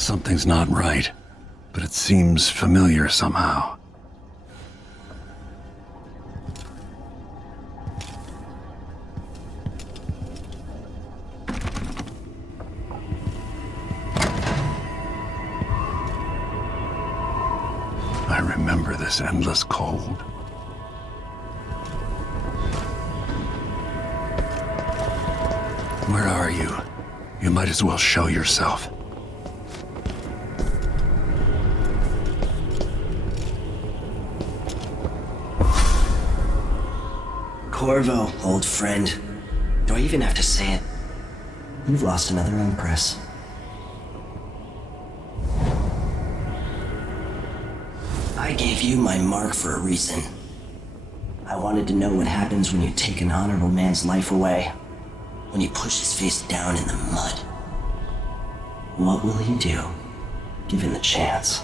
Something's not right, but it seems familiar somehow. I remember this endless cold. Where are you? You might as well show yourself. Corvo, old friend. Do I even have to say it? You've lost another Empress. I gave you my mark for a reason. I wanted to know what happens when you take an honorable man's life away. When you push his face down in the mud. What will he do, given the chance?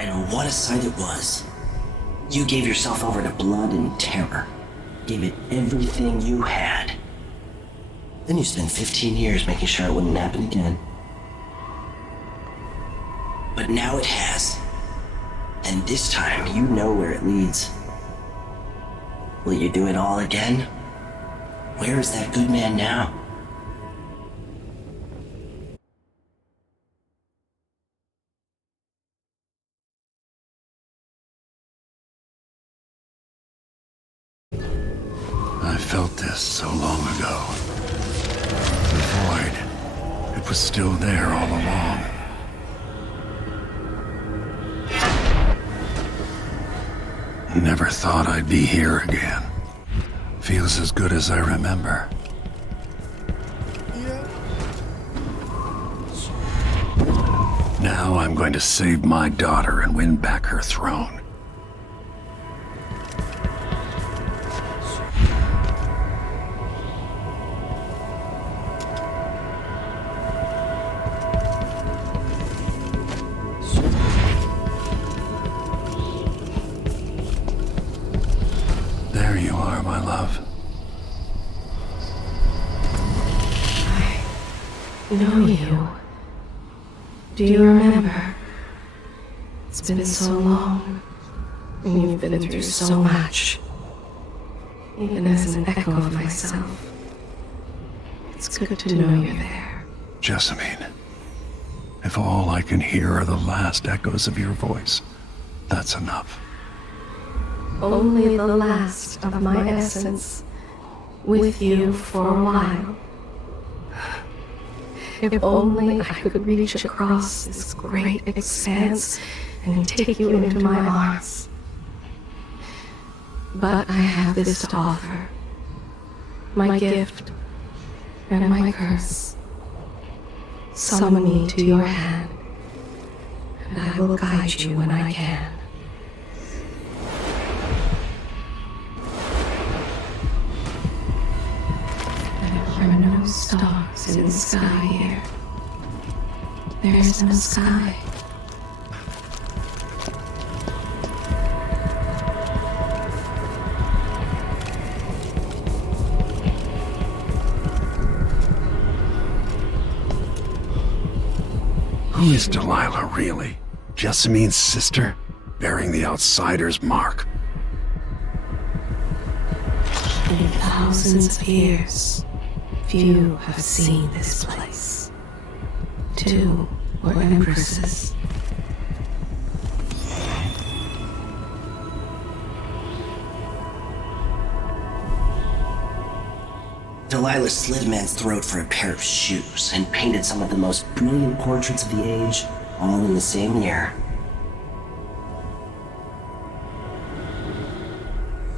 And what a sight it was. You gave yourself over to blood and terror. Gave it everything you had. Then you spent 15 years making sure it wouldn't happen again. But now it has. And this time, you know where it leads. Will you do it all again? Where is that good man now? I felt this so long ago. The void. It was still there all along. Never thought I'd be here again. Feels as good as I remember. Now I'm going to save my daughter and win back her throne. There you are, my love. I know you. Do you remember? It's been so long, and you've been through so much. Even as an echo of myself, it's good to know you're there. Jessamine, if all I can hear are the last echoes of your voice, that's enough. Only the last of my essence, with you for a while. If only I could reach across this great expanse and take you into my arms. But I have this to offer. My gift and my curse. Summon me to your hand, and I will guide you when I can. There are no stars in the sky here. There is no sky. Who is Delilah, really? Jessamine's sister, bearing the outsider's mark. In thousands of years, few have seen this place. 2 were empresses. Delilah slit a man's throat for a pair of shoes and painted some of the most brilliant portraits of the age, all in the same year.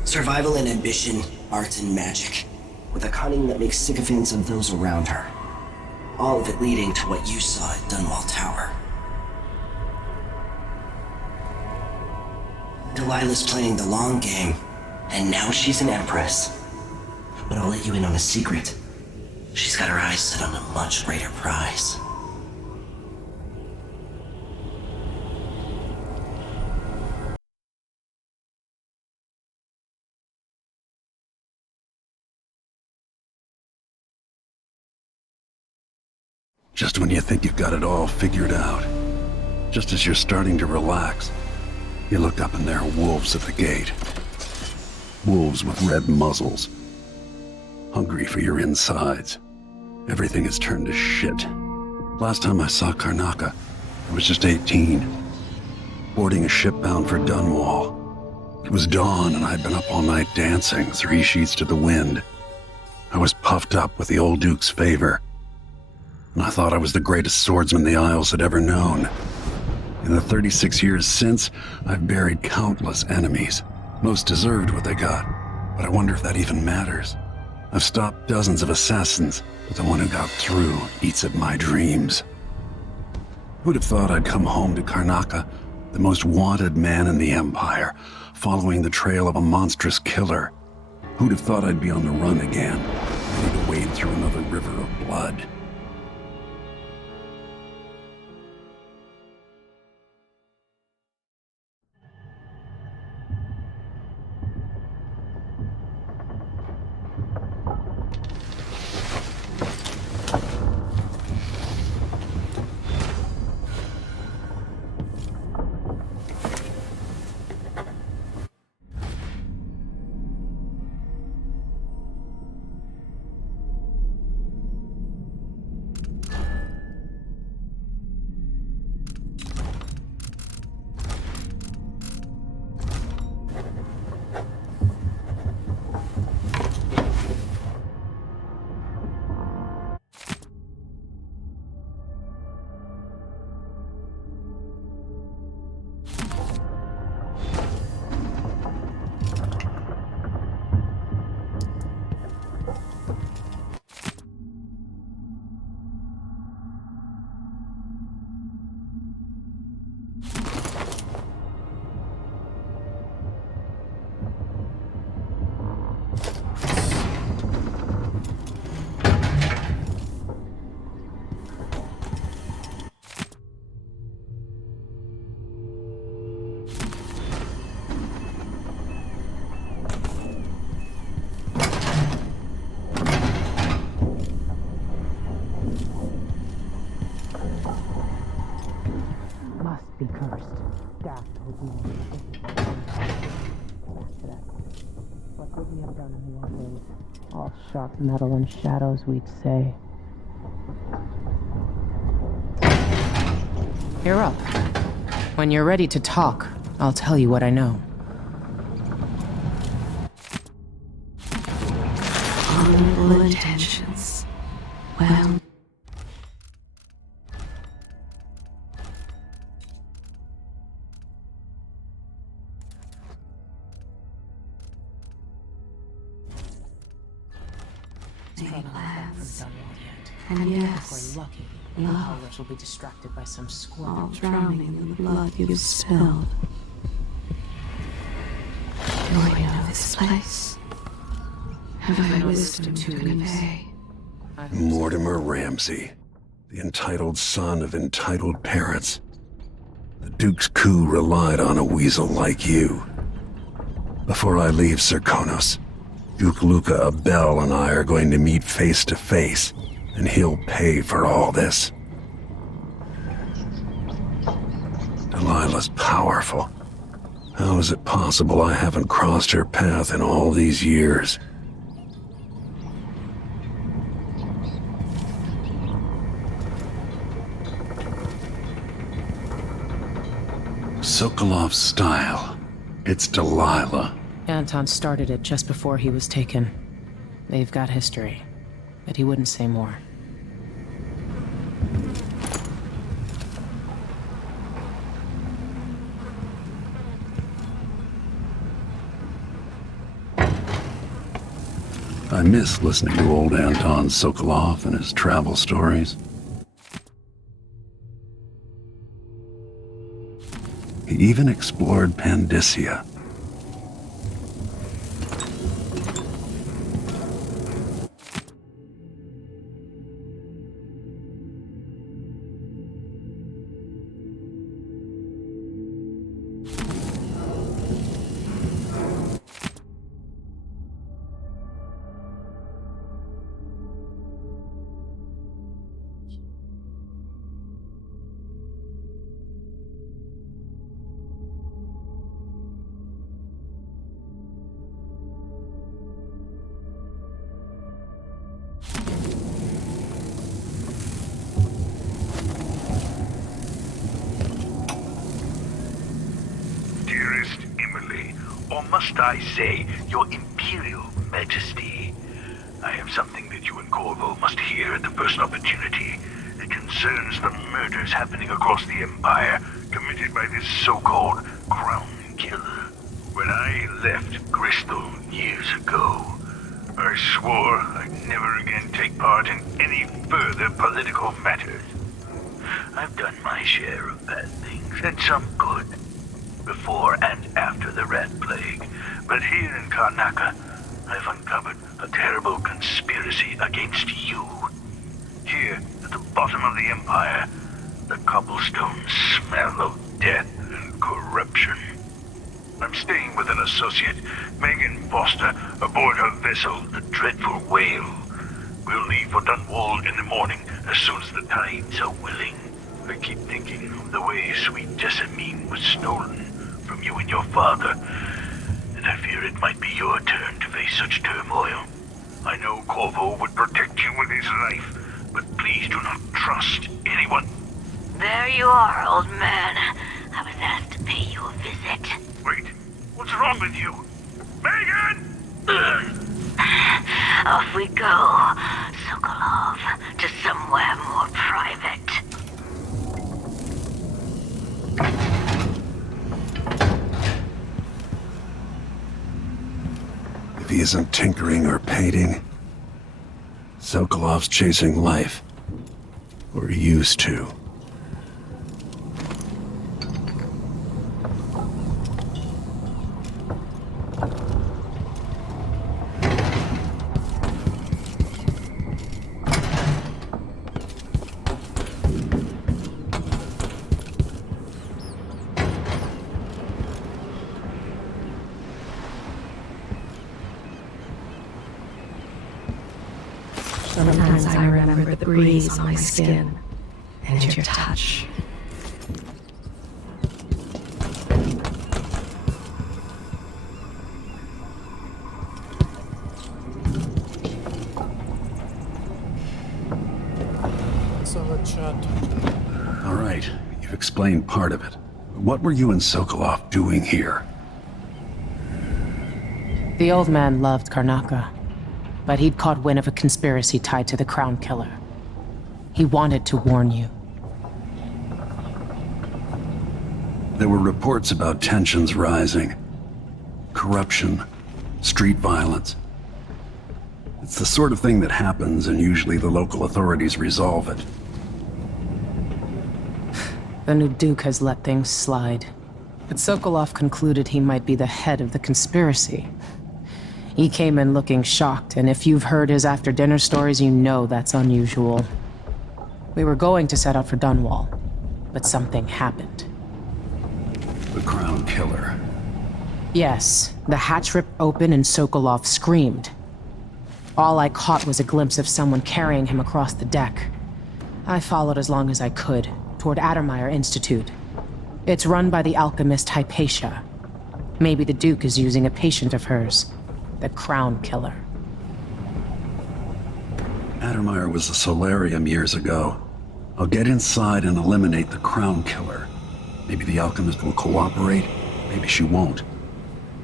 Survival and ambition, art and magic, with a cunning that makes sycophants of those around her. All of it leading to what you saw at Dunwall Tower. Delilah's playing the long game, and now she's an empress. But I'll let you in on a secret. She's got her eyes set on a much greater prize. Just when you think you've got it all figured out, just as you're starting to relax, you look up and there are wolves at the gate. Wolves with red muzzles, hungry for your insides. Everything has turned to shit. Last time I saw Karnaca, I was just 18, boarding a ship bound for Dunwall. It was dawn and I'd been up all night dancing, 3 sheets to the wind. I was puffed up with the old Duke's favor, and I thought I was the greatest swordsman the Isles had ever known. In the 36 years since, I've buried countless enemies. Most deserved what they got, but I wonder if that even matters. I've stopped dozens of assassins, but the one who got through eats at my dreams. Who'd have thought I'd come home to Karnaca, the most wanted man in the Empire, following the trail of a monstrous killer? Who'd have thought I'd be on the run again, ready to wade through another river of blood? Be cursed. Daft Obi-Wan. What would we have done in the old days? All sharp metal and shadows, we'd say. You're up. When you're ready to talk, I'll tell you what I know. Honorable intentions. Well, and yes, love will be distracted by some all drowning in the blood you've spilled. Do I know this place? Have I wisdom to convey? Mortimer Ramsay, the entitled son of entitled parents. The Duke's coup relied on a weasel like you. Before I leave Serkonos, Duke Luca Abel and I are going to meet face to face, and he'll pay for all this. Delilah's powerful. How is it possible I haven't crossed her path in all these years? Sokolov's style. It's Delilah. Anton started it just before he was taken. They've got history, but he wouldn't say more. I miss listening to old Anton Sokolov and his travel stories. He even explored Pandyssia. Dearest Emily, or must I say, your Imperial Majesty, I have something that you and Corvo must hear at the first opportunity. It concerns the murders happening across the Empire, committed by this so-called Crown Killer. When I left Crystal years ago, I swore I'd never again take part in any further political matters. I've done my share of bad things, and some good, before and after the Rat Plague. But here in Karnaca, I've uncovered a terrible conspiracy against you. Here, at the bottom of the Empire, the cobblestones smell of death and corruption. I'm staying with an associate, Megan Foster, aboard her vessel, the Dreadful Whale. We'll leave for Dunwall in the morning, as soon as the tides are willing. I keep thinking of the way sweet Jessamine was stolen from you and your father, and I fear it might be your turn to face such turmoil. I know Corvo would protect you with his life, but please do not trust anyone. There you are, old man. I was asked to pay you a visit. Wait, what's wrong with you? Megan! Off we go, Sokolov, to somewhere more private. If he isn't tinkering or painting, Sokolov's chasing life. Or he used to. Sometimes I remember the breeze on my skin and your touch. All right, you've explained part of it. What were you and Sokolov doing here? The old man loved Karnaca, but he'd caught wind of a conspiracy tied to the Crown Killer. He wanted to warn you. There were reports about tensions rising. Corruption, street violence. It's the sort of thing that happens, and usually the local authorities resolve it. The new Duke has let things slide, but Sokolov concluded he might be the head of the conspiracy. He came in looking shocked, and if you've heard his after-dinner stories, you know that's unusual. We were going to set out for Dunwall, but something happened. The Crown Killer. Yes, the hatch ripped open and Sokolov screamed. All I caught was a glimpse of someone carrying him across the deck. I followed as long as I could, toward Addermeyer Institute. It's run by the alchemist Hypatia. Maybe the Duke is using a patient of hers, the Crown Killer. Addermeyer was a solarium years ago. I'll get inside and eliminate the Crown Killer. Maybe the alchemist will cooperate, maybe she won't.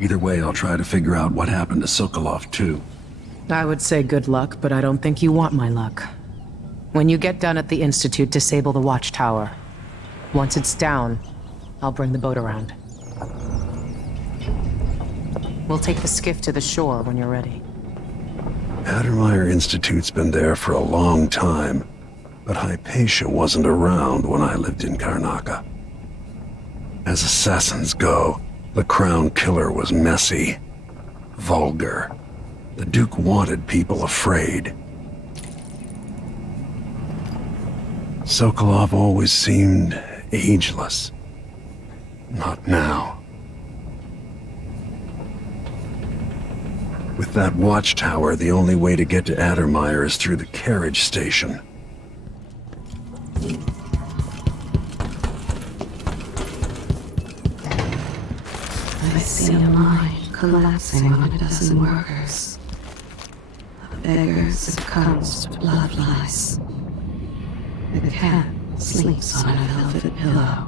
Either way, I'll try to figure out what happened to Sokolov, too. I would say good luck, but I don't think you want my luck. When you get done at the Institute, disable the watchtower. Once it's down, I'll bring the boat around. We'll take the skiff to the shore when you're ready. Addermeyer Institute's been there for a long time, but Hypatia wasn't around when I lived in Karnaca. As assassins go, the Crown Killer was messy, vulgar. The Duke wanted people afraid. Sokolov always seemed ageless. Not now. With that watchtower, the only way to get to Addermeyer is through the carriage station. I see a line collapsing on a dozen workers. The beggar succumbs to blood lice. The cat sleeps on a velvet pillow.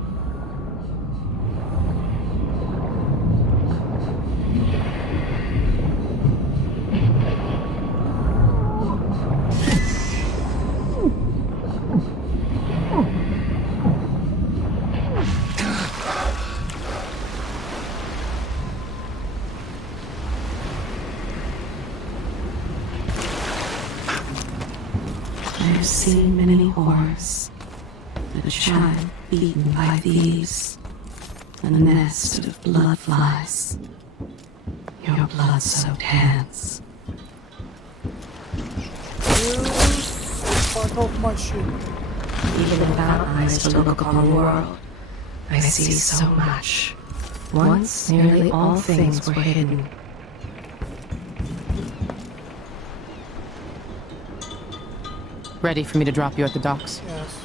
I've seen many horrors. A child beaten by thieves. A nest of blood flies. Your blood-soaked hands. Fuck off my shit. Even without eyes to look upon the world, I see so much. Once, nearly all things were hidden. Ready for me to drop you at the docks? Yes.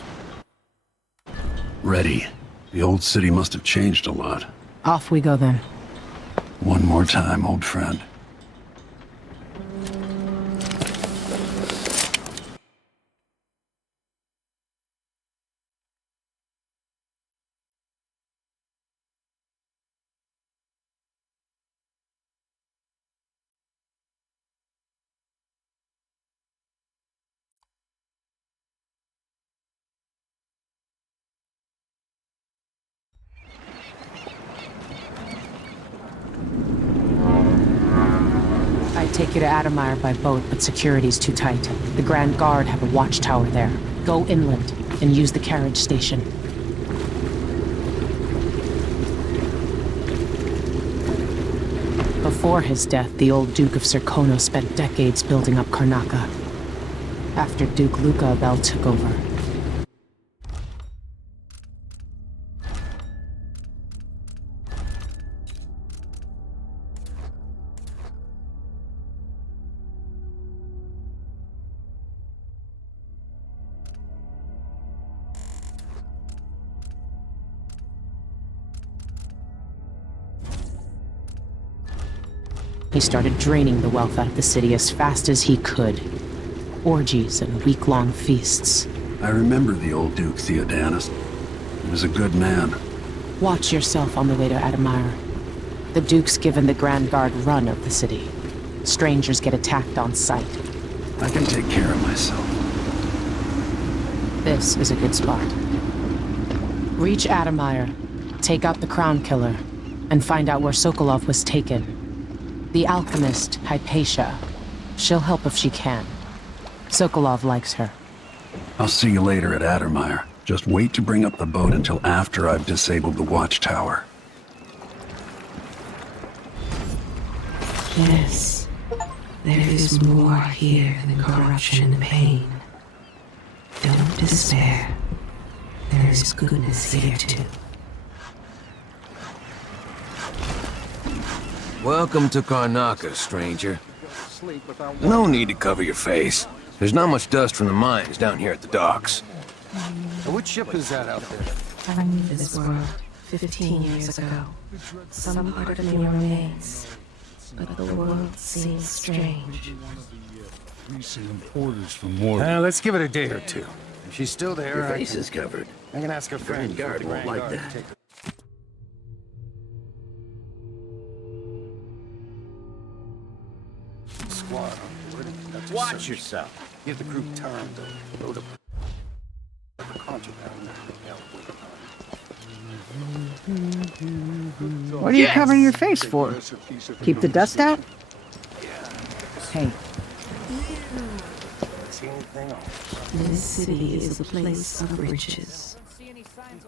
Ready. The old city must have changed a lot. Off we go then. One more time, old friend. I'd take you to Adamire by boat, but security's too tight. The Grand Guard have a watchtower there. Go inland and use the carriage station. Before his death, the old Duke of Serkono spent decades building up Karnaca. After Duke Luca Abel took over. He started draining the wealth out of the city as fast as he could. Orgies and week-long feasts. I remember the old Duke Theodanis. He was a good man. Watch yourself on the way to Adamire. The Duke's given the Grand Guard run of the city. Strangers get attacked on sight. I can take care of myself. This is a good spot. Reach Adamire, take out the Crown Killer, and find out where Sokolov was taken. The alchemist, Hypatia. She'll help if she can. Sokolov likes her. I'll see you later at Addermire. Just wait to bring up the boat until after I've disabled the watchtower. Yes, there is more here than corruption and pain. Don't despair. There is goodness here too. Welcome to Karnaca, stranger. No need to cover your face. There's not much dust from the mines down here at the docks. Which ship is that out there? I knew this world 15 years ago. Some part of me remains, but the world seems strange. Recent orders for more. Let's give it a day or two. If she's still there, Your face is covered. I can ask a friend. Guard won't like that. Squad on board. That's a Watch search. yourself. Give the group time to load up the contraband. What are you covering your face for? Keep the dust out? Hey, See anything else? This city is a place of riches.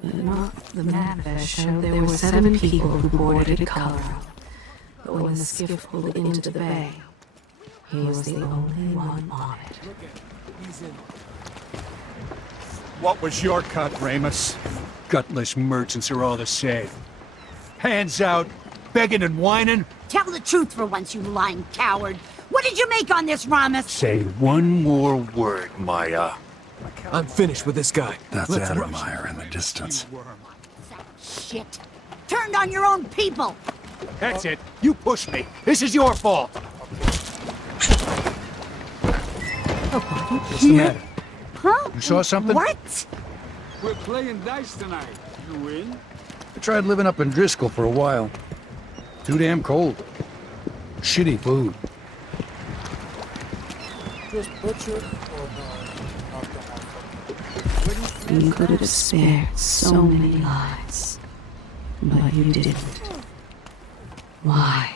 But not the manifest showed there were 7 people who boarded Colorado. But when the skiff pulled into the bay, he was the only one on it. What was your cut, Ramus? Gutless merchants are all the same. Hands out, begging and whining. Tell the truth for once, you lying coward. What did you make on this, Ramus? Say one more word, Maya. I'm finished with this guy. That's Let's rush. Addermire in the distance. Shit. Turned on your own people. That's it. You pushed me. This is your fault. What's the matter? Huh? You saw something? What? We're playing dice tonight. You win? I tried living up in Driscoll for a while. Too damn cold. Shitty food. Just butcher or knock them off. You could have spared so many lives, but you didn't. Why?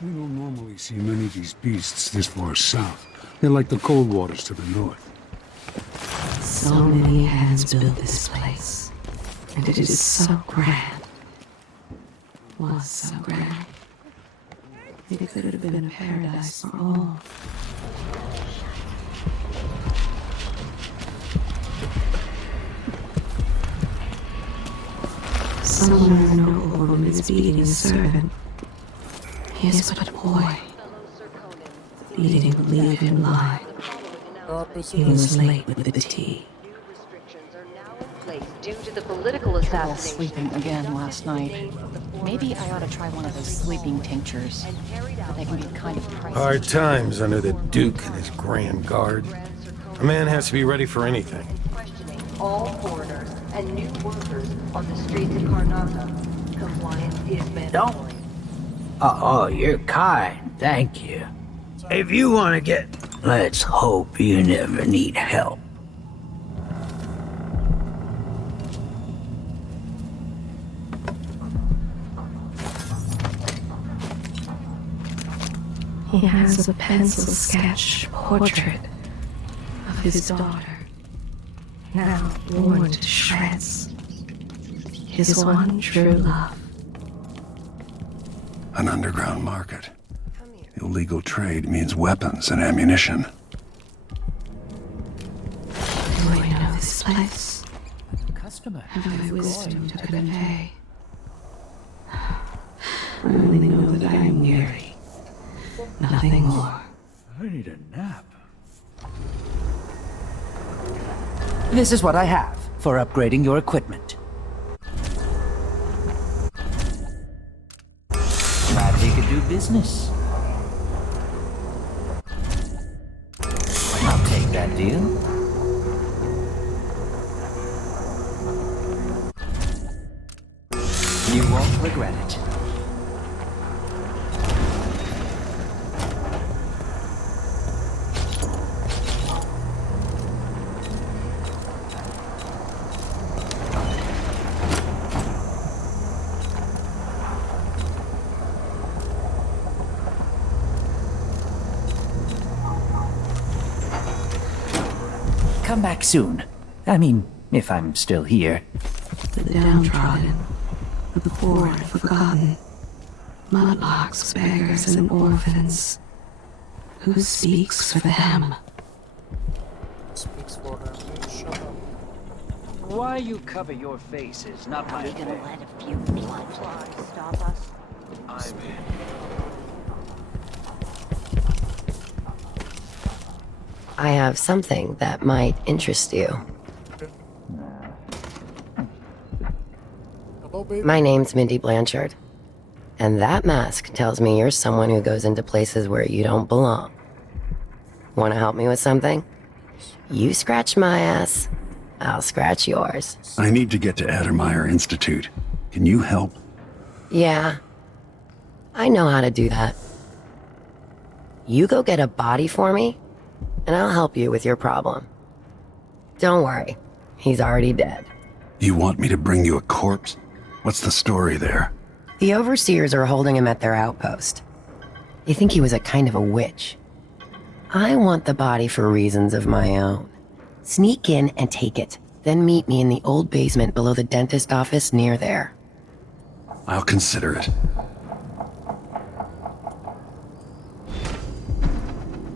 We don't normally see many of these beasts this far south. They're like the cold waters to the north. So many hands built this place, and it is so grand. Was so grand. It could have been a paradise for all. Somewhere a noble woman is beating a servant. He is but a boy. The beating would leave him blind. He was late with the tea. Due to the political assassination. Sleeping again last night. Maybe I ought to try one of those sleeping tinctures. But they can be kind of pricey. Hard times under the Duke and his Grand Guard. A man has to be ready for anything. All foreigners and new workers on the streets of Karnataka. Compliance is mandatory. Oh, you're kind. Thank you. If you want to get... Let's hope you never need help. He has a pencil-sketched portrait of his daughter, now worn to shreds. His one true love. An underground market. Illegal trade means weapons and ammunition. Do I know this place? Customer. Have I wisdom to convey? I only know that I am weary. Nothing more. I need a nap. This is what I have for upgrading your equipment. Glad we could do business. I'll take that deal. You won't regret it. Come back soon. I mean, if I'm still here. The downtrodden, the poor and forgotten, mudlarks, beggars, and orphans. Who speaks for them? Speaks for them. Shut up. Why you cover your face is not my Are we gonna affair. let a few people try to stop us? I'm in. I have something that might interest you. Hello, baby. My name's Mindy Blanchard, and that mask tells me you're someone who goes into places where you don't belong. Want to help me with something? You scratch my ass, I'll scratch yours. I need to get to Addermeyer Institute. Can you help? Yeah, I know how to do that. You go get a body for me, and I'll help you with your problem. Don't worry, he's already dead. You want me to bring you a corpse? What's the story there? The overseers are holding him at their outpost. They think he was a kind of a witch. I want the body for reasons of my own. Sneak in and take it, then meet me in the old basement below the dentist office near there. I'll consider it.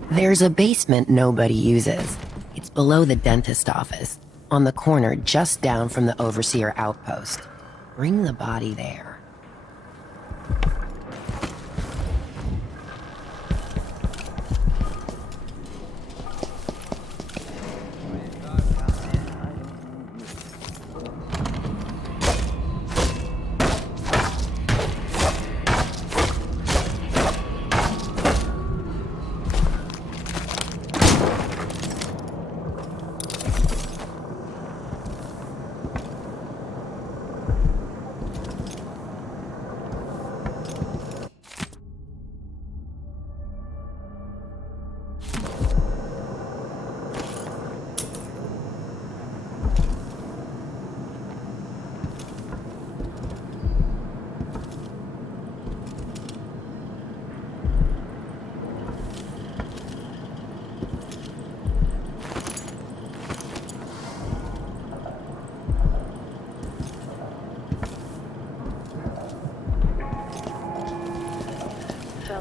There's a basement nobody uses. It's below the dentist office, on the corner just down from the overseer outpost. Bring the body there.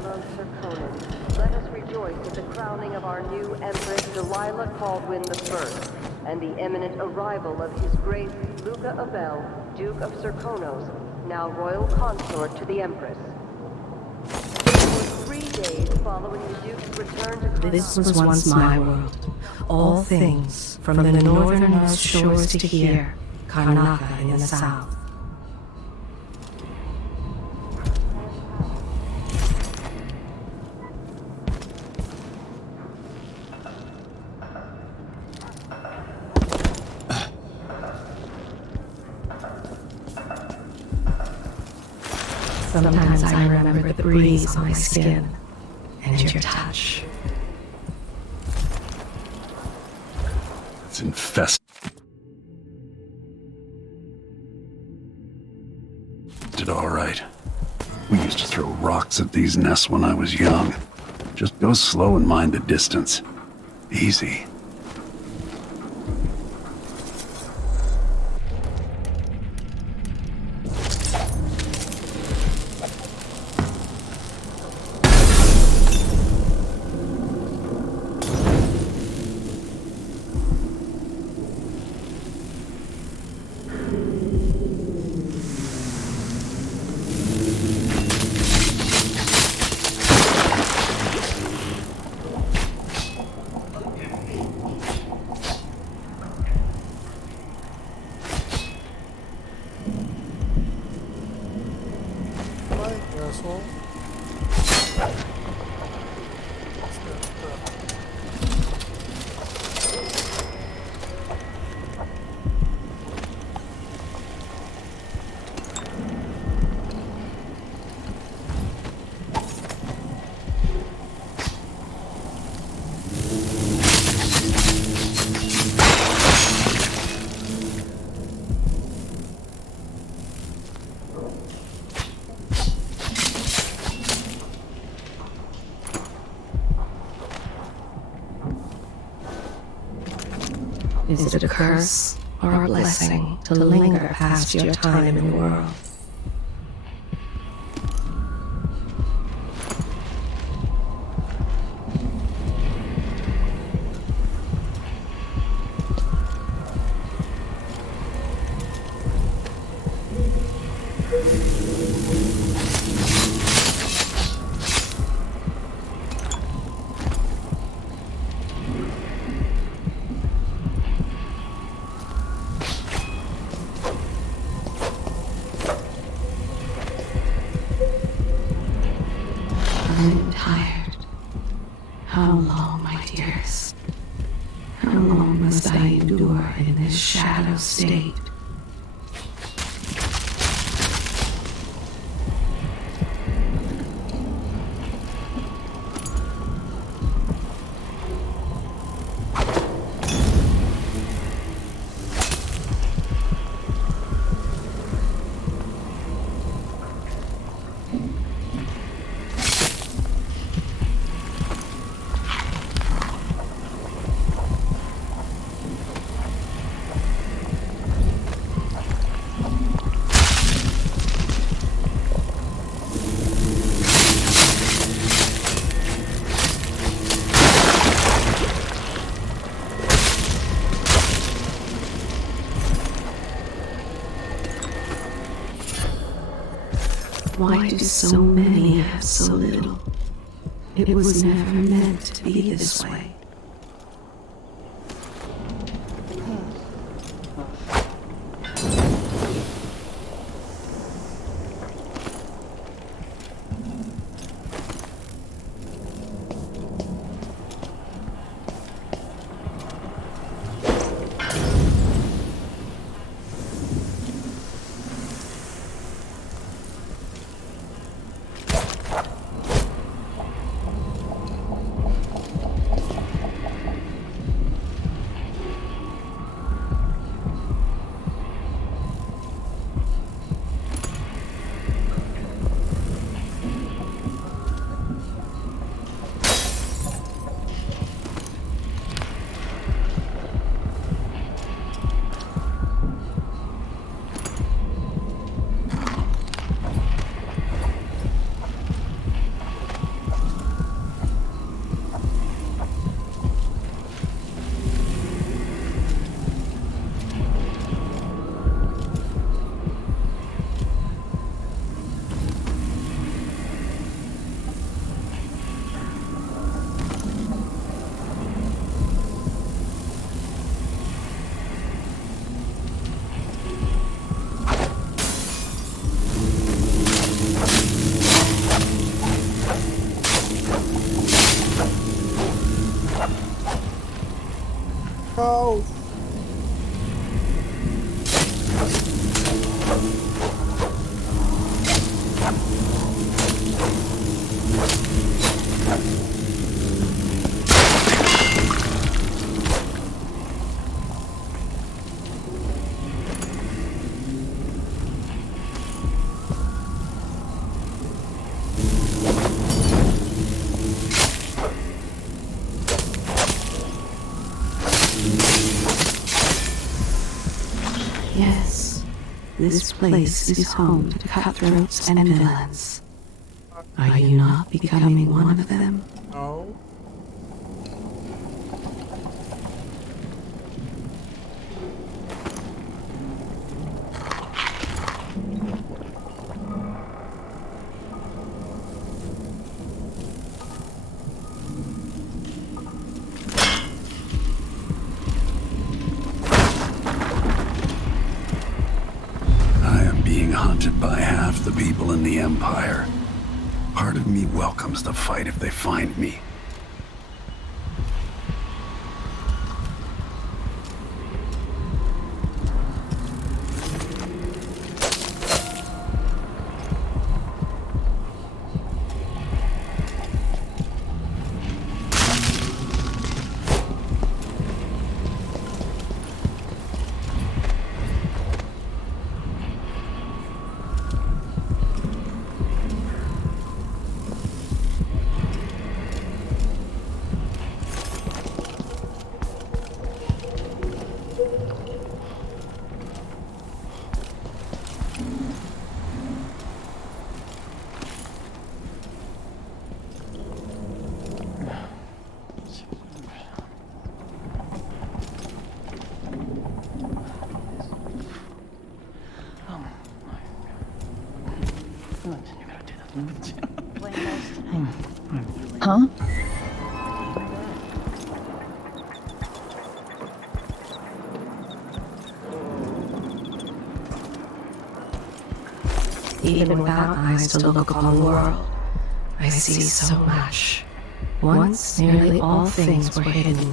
Emperor Serkonan, let us rejoice at the crowning of our new Empress Delilah Caldwin I, and the imminent arrival of His Grace Luca Abel, Duke of Serkonos, now royal consort to the Empress. For 3 days following the Duke's return to Karnak, This was once my world. All things, from the northernmost shores to here, Karnaka in the south. Sometimes I remember the breeze on my skin and your touch. It's infested all right. We used to throw rocks at these nests when I was young. Just go slow and mind the distance. Easy. Is it a curse or a blessing to linger past your time in the world? I'm tired. How long, my dearest? How long must I endure in this shadow state? Why do so many have so little? It was never meant to be this way. This place is home to cutthroats and villains. Are you not becoming one of them? No. I am being hunted by half the people in the Empire. Part of me welcomes the fight if they find me. Huh? Even without eyes to look upon the world, I see so much. Once, nearly all things were hidden.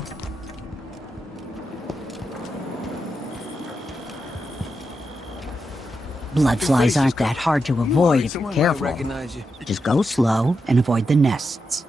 Bloodflies aren't that hard to avoid if you're Someone might careful. recognize you. Just go slow and avoid the nests.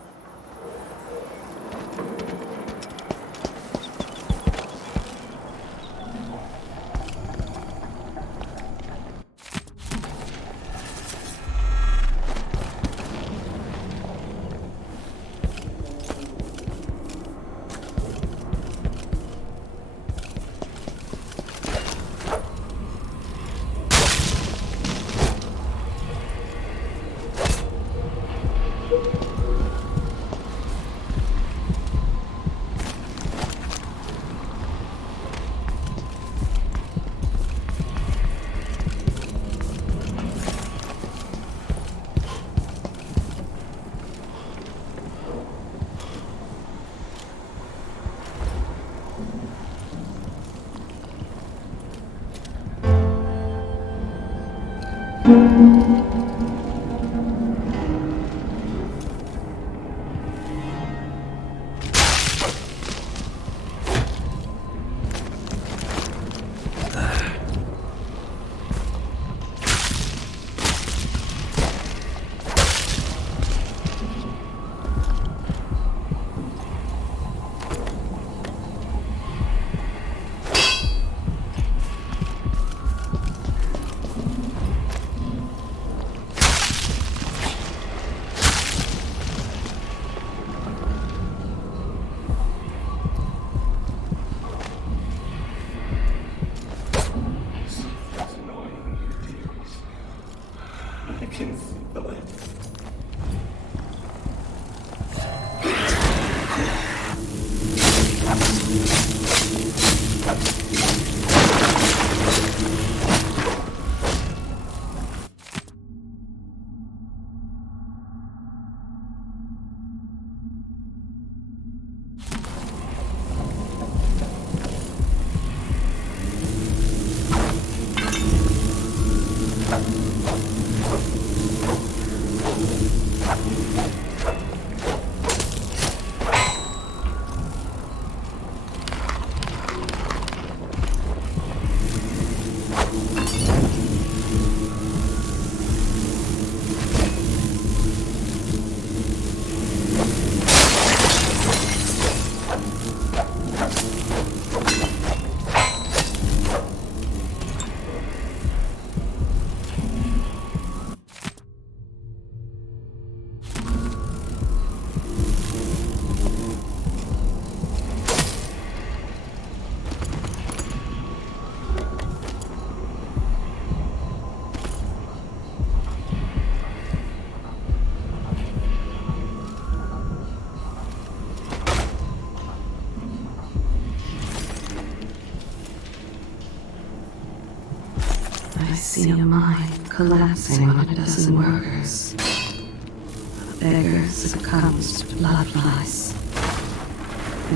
see a mine collapsing on a dozen workers. A beggar succumbs to blood flies.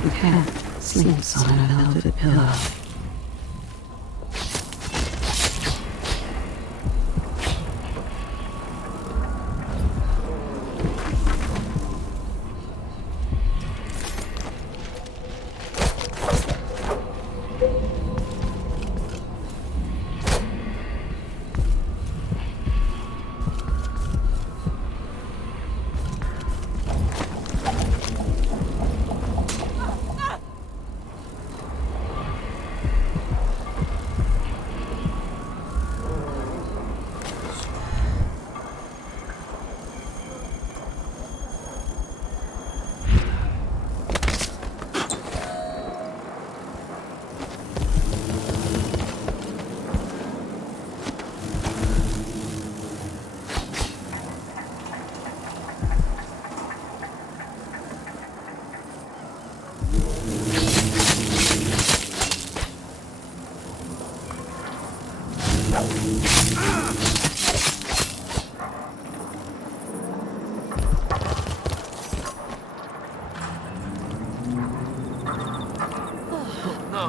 The cat sleeps on a velvet pillow.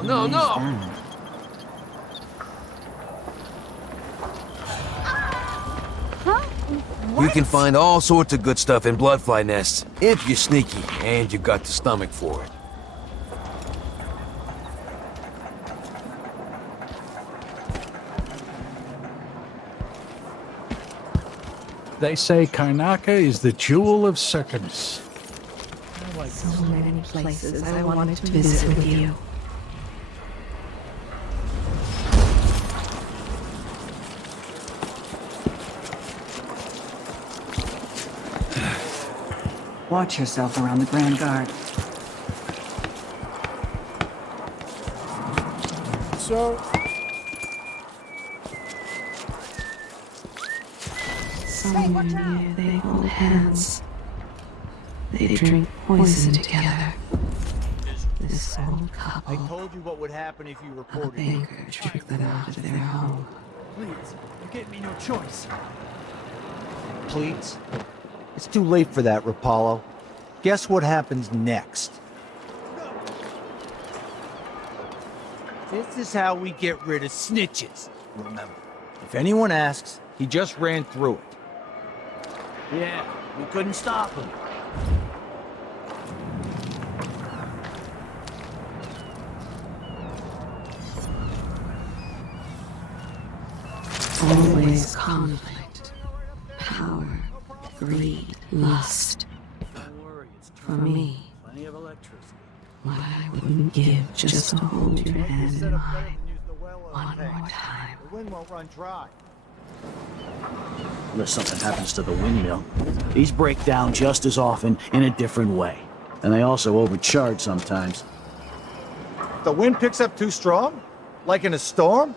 No, no! You can find all sorts of good stuff in bloodfly nests, if you're sneaky and you got the stomach for it. They say Karnaka is the jewel of Circus. So many places I wanted to visit with you. Watch yourself around the Grand Guard. So, Somewhere near they hold hands. They drink poison together. This old couple. I told you what would happen if you A reported. banker tricked them out of their home. please, you get me no choice. Please? It's too late for that, Rapallo. Guess what happens next? This is how we get rid of snitches, remember. If anyone asks, he just ran through it. Yeah, we couldn't stop him. Always conflict, power, greed, lust. For me, what I wouldn't give just to hold your hand in mine one more time. The wind won't run dry. Unless something happens to the windmill. These break down just as often in a different way. And they also overcharge sometimes. The wind picks up too strong? Like in a storm?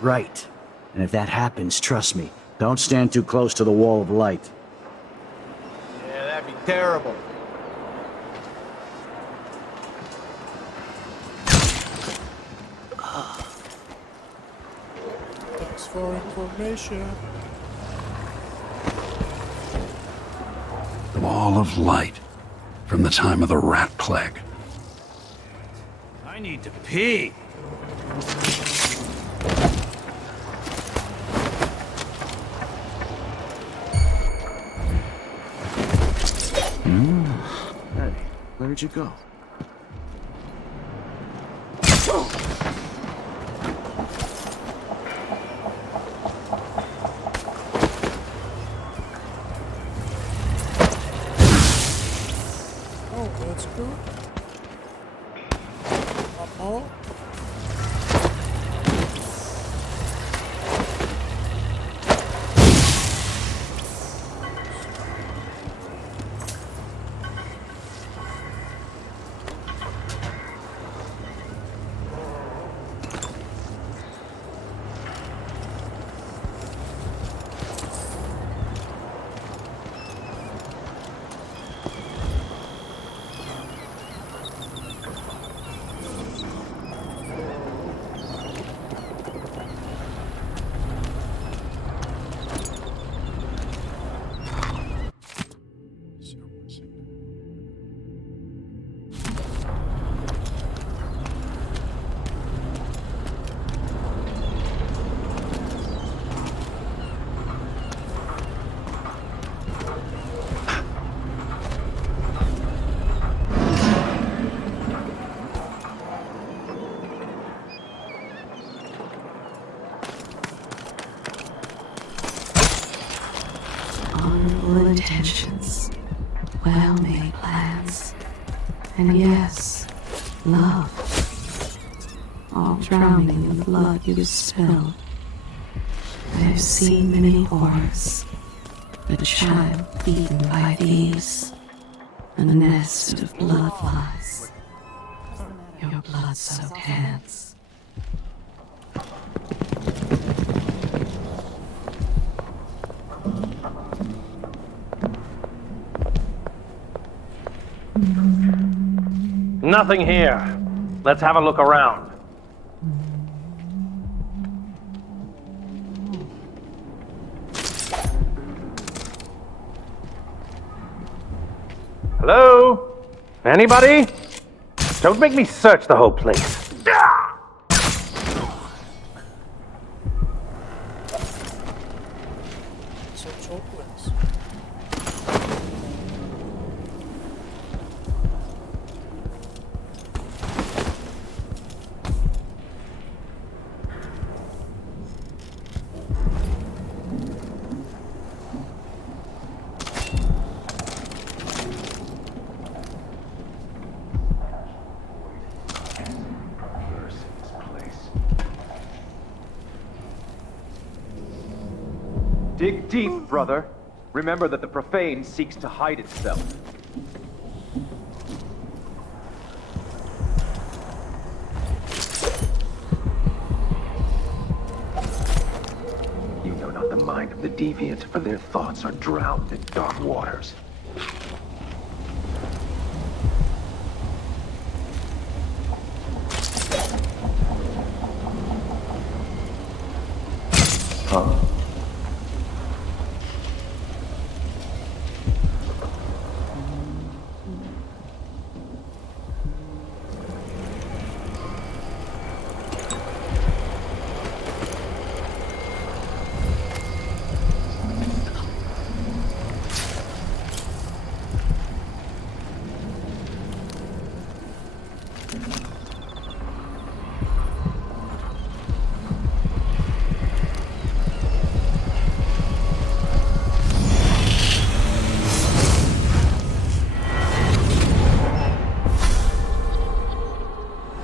Right. And if that happens, trust me, don't stand too close to the wall of light. Yeah, that'd be terrible. Thanks for information. The wall of light from the time of the rat plague. I need to pee. Hey, where'd you go? Oh, that's good. Uh-oh. Noble intentions, well-made plans, and yes, love. All drowning in the blood you've spilled. I have seen many horrors. A child beaten by these. A nest of blood flies. Your blood-soaked hands. Nothing here. Let's have a look around. Hello? Anybody? Don't make me search the whole place. Some chocolates. Dig deep, brother. Remember that the profane seeks to hide itself. You know not the mind of the deviant, for their thoughts are drowned in dark waters. Huh.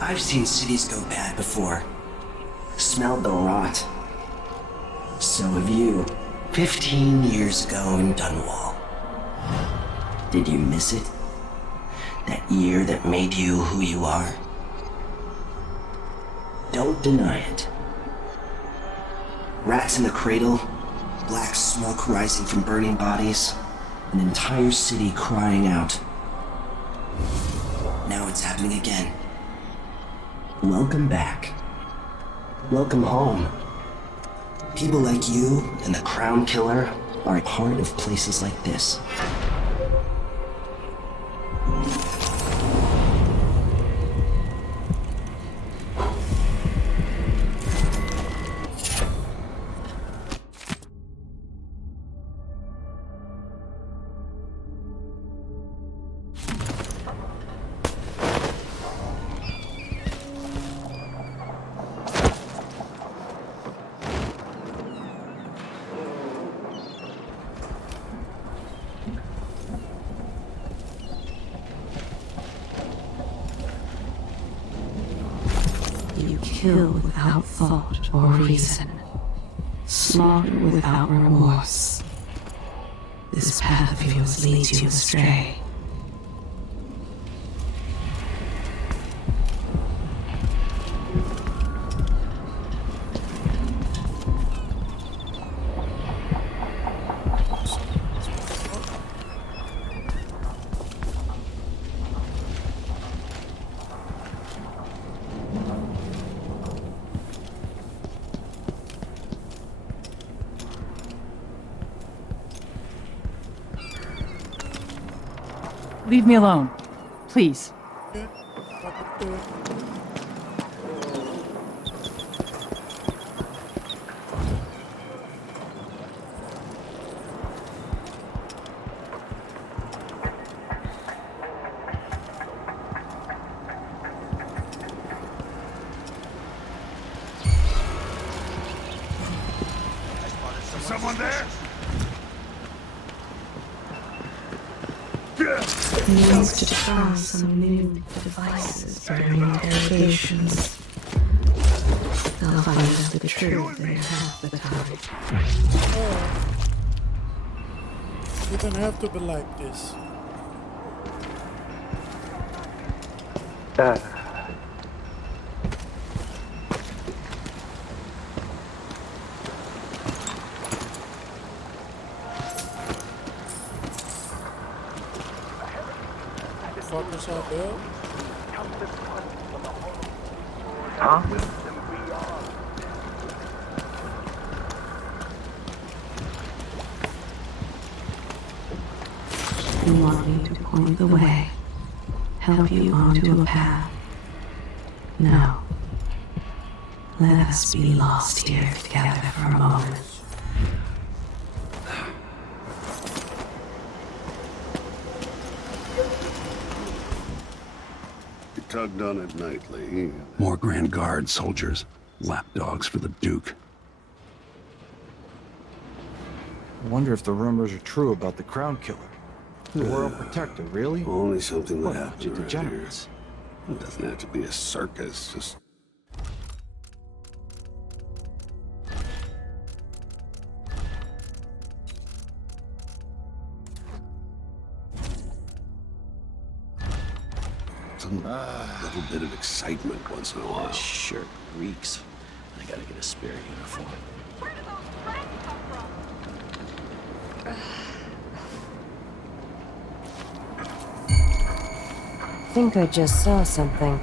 I've seen cities go bad before. Smelled the rot. So have you. 15 years ago in Dunwall. Did you miss it? That year that made you who you are? Don't deny it. Rats in the cradle, black smoke rising from burning bodies, an entire city crying out. Now it's happening again. Welcome back. Welcome home. People like you and the Crown Killer are a part of places like this. You kill without thought or reason. Slaughter without remorse. This path of yours leads you astray. Leave me alone. Please. Someone there? He wants to try some new devices during interrogations. They'll find out the truth in half the time. You don't have to be like this. Fuckers out there. Huh? You want me to point the way, help you onto a path. No. Let us be lost here together for a moment. You tugged on it nightly. More Grand Guard soldiers, lapdogs for the Duke. I wonder if the rumors are true about the Crown Killer. The Royal Protector, really? Only something that What a happens bunch of around degenerates. here. It doesn't have to be a circus, just... some little bit of excitement once in a while. This shirt reeks. I gotta get a spare uniform. I think I just saw something.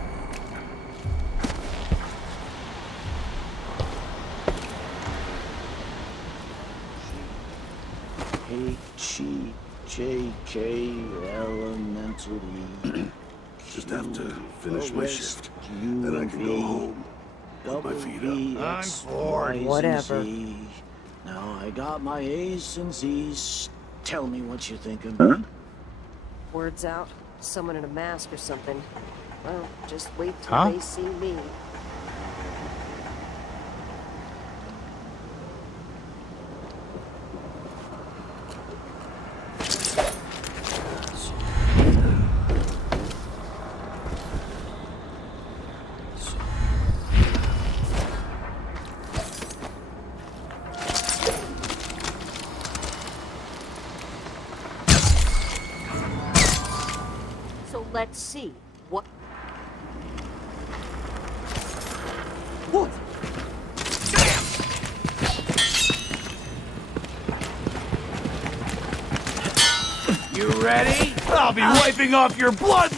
H-E-J-K elemental E. Just have to finish my shift, then I can go home. Put my feet up. I'm bored. Whatever. Now I got my A's and Z's. Tell me what you're thinking. Words out. Someone in a mask or something. Well, just wait till they see me. Let's see. What? What? You ready? I'll be wiping off your blood!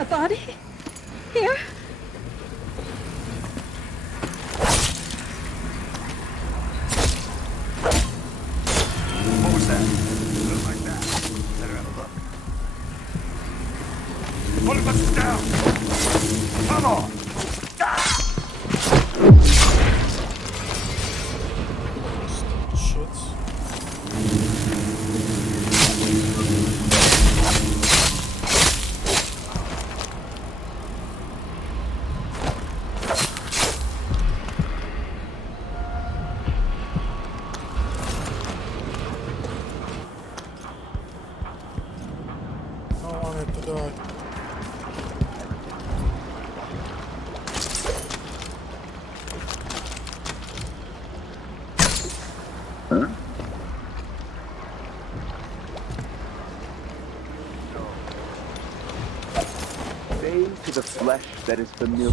A body? Here? What was that? Look like that. Better have a look. Put it down! Come on! Shits. I wanted to die. Say to the flesh that is familiar.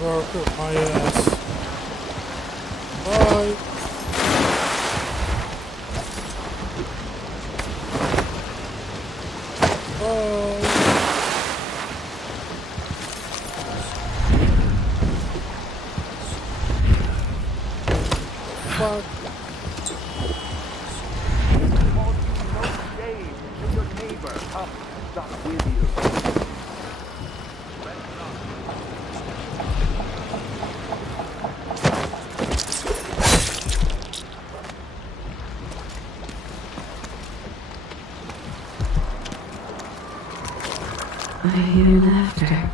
Work up my ass. Bye. Bye. Fuck. Your neighbor come stuck with you. hidden laughter.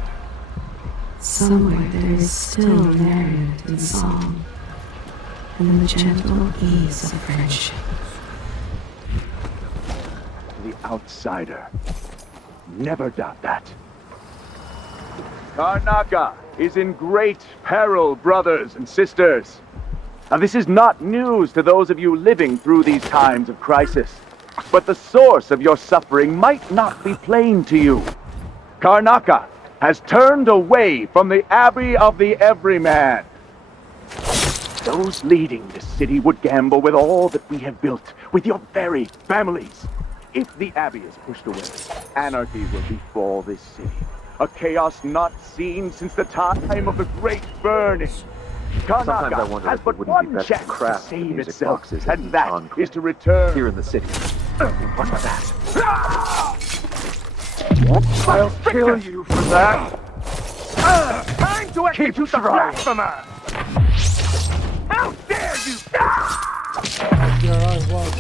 Somewhere there is still merriment and song, and the gentle ease of friendship. The outsider. Never doubt that. Karnaka is in great peril, brothers and sisters. Now, this is not news to those of you living through these times of crisis, but the source of your suffering might not be plain to you. Karnaka has turned away from the Abbey of the Everyman. Those leading the city would gamble with all that we have built, with your very families. If the Abbey is pushed away, anarchy will befall this city. A chaos not seen since the time of the Great Burning. Karnaka has but one chance to save itself, and that is to return here in the city. What's with that? I'll kill you for that. Time to execute the blasphemer! How dare you! Your eye was.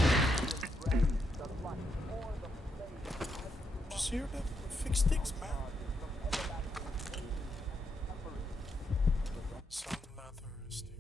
Just hear that? Fix things, man. Some leather is the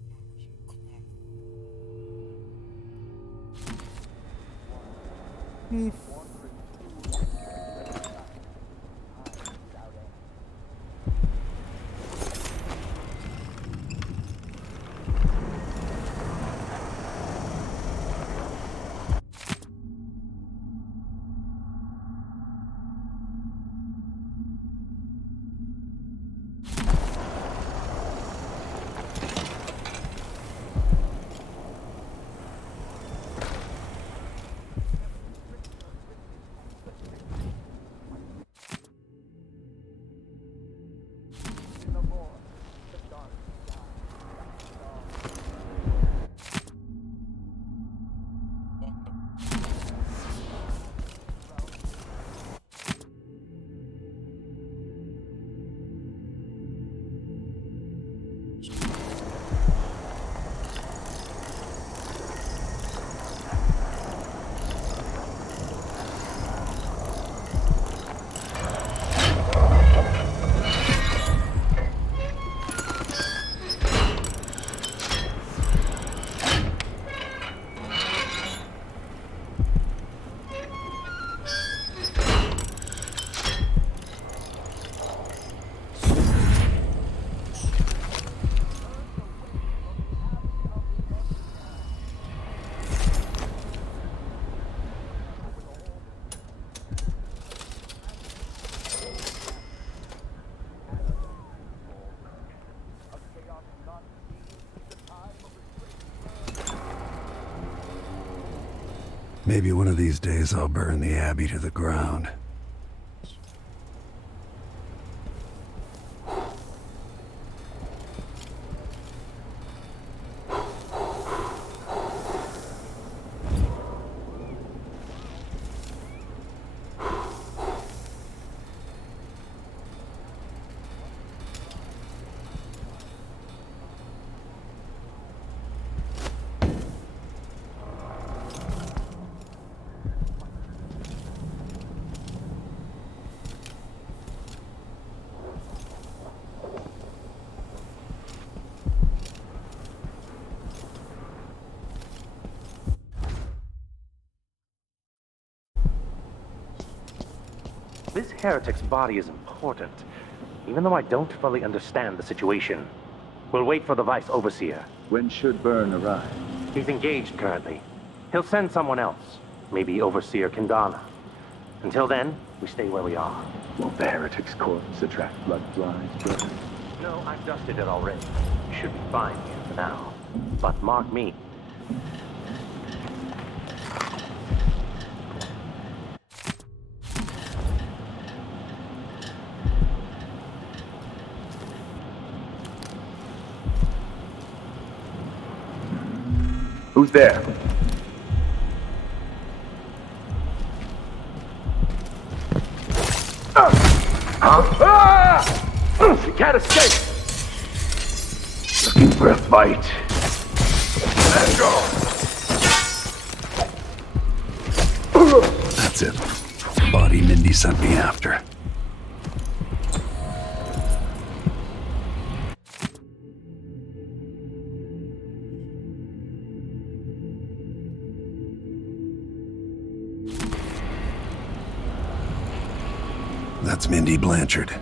Maybe one of these days I'll burn the Abbey to the ground. This heretic's body is important, even though I don't fully understand the situation. We'll wait for the Vice Overseer. When should Byrne arrive? He's engaged currently. He'll send someone else, maybe Overseer Kendana. Until then, we stay where we are. Will the heretic's corpse attract blood flies, brother? No, I've dusted it already. You should be fine here for now. But mark me. Who's there? You can't escape! Looking for a fight. Let's go! That's it. Body Mindy sent me after. That's Mindy Blanchard.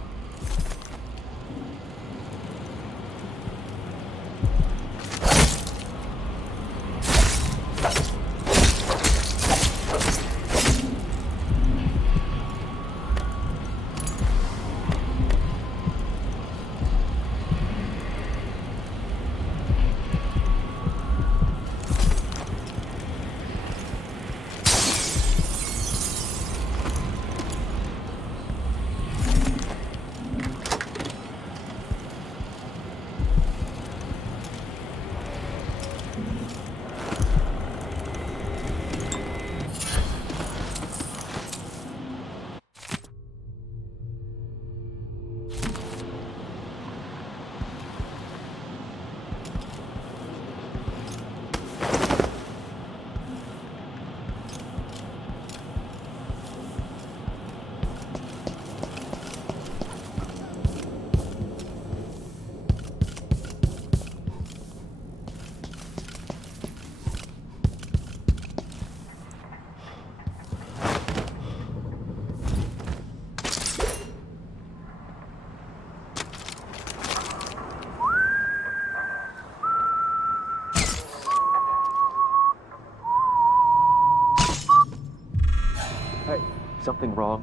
Something wrong?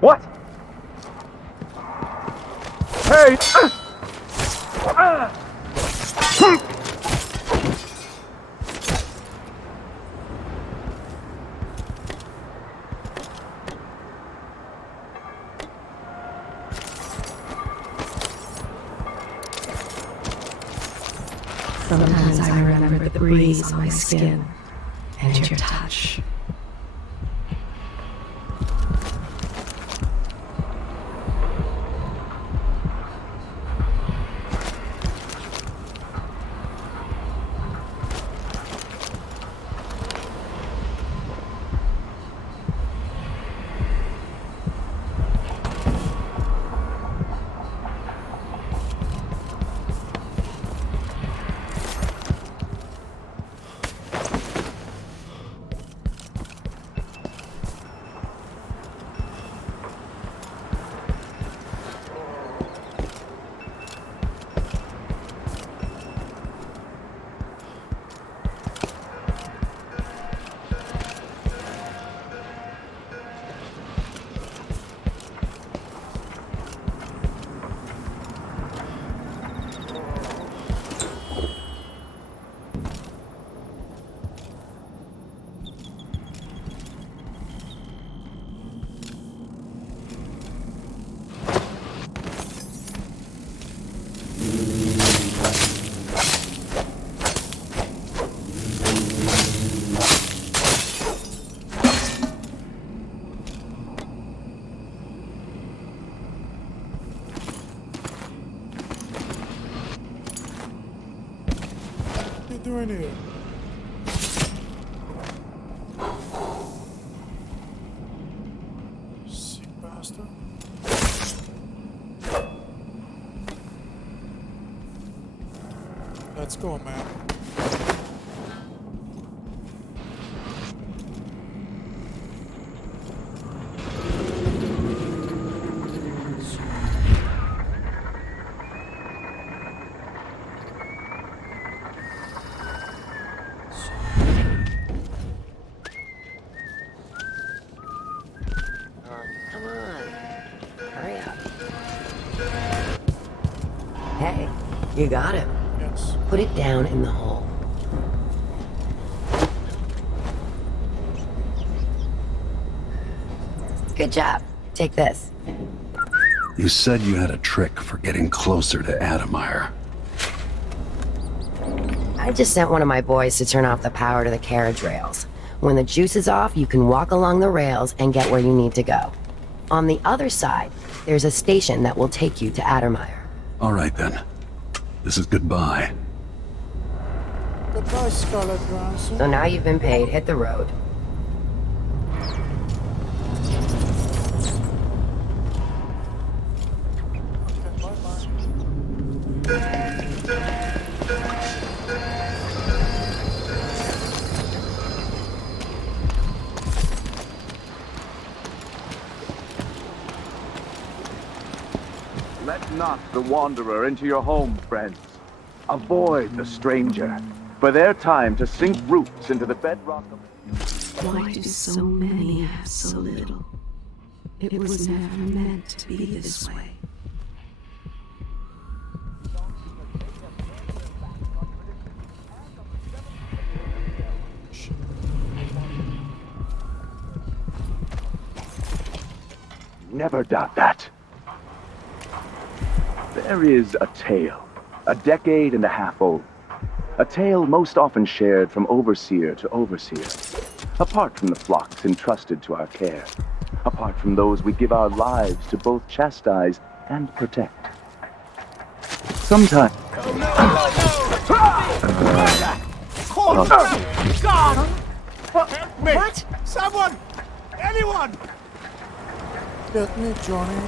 What? Hey! Sometimes I remember the breeze on my skin and your touch. What are you doing here? Sick bastard. Let's go, man. Come on. Hurry up. Hey, you got him. Yes. Put it down in the hole. Good job. Take this. You said you had a trick for getting closer to Adamire. I just sent one of my boys to turn off the power to the carriage rails. When the juice is off, you can walk along the rails and get where you need to go. On the other side, there's a station that will take you to Adamire. All right, then. This is goodbye. Goodbye, Scarlet Johansson. So now you've been paid, hit the road. not the wanderer into your home, friends. Avoid the stranger, for their time to sink roots into the bedrock of... Why do so many have so little? It was never meant to be this way. Never doubt that. There is a tale, a decade and a half old. A tale most often shared from overseer to overseer, apart from the flocks entrusted to our care, apart from those we give our lives to both chastise and protect. Sometimes... God! Help me! What? Someone! Anyone! Get me, Johnny.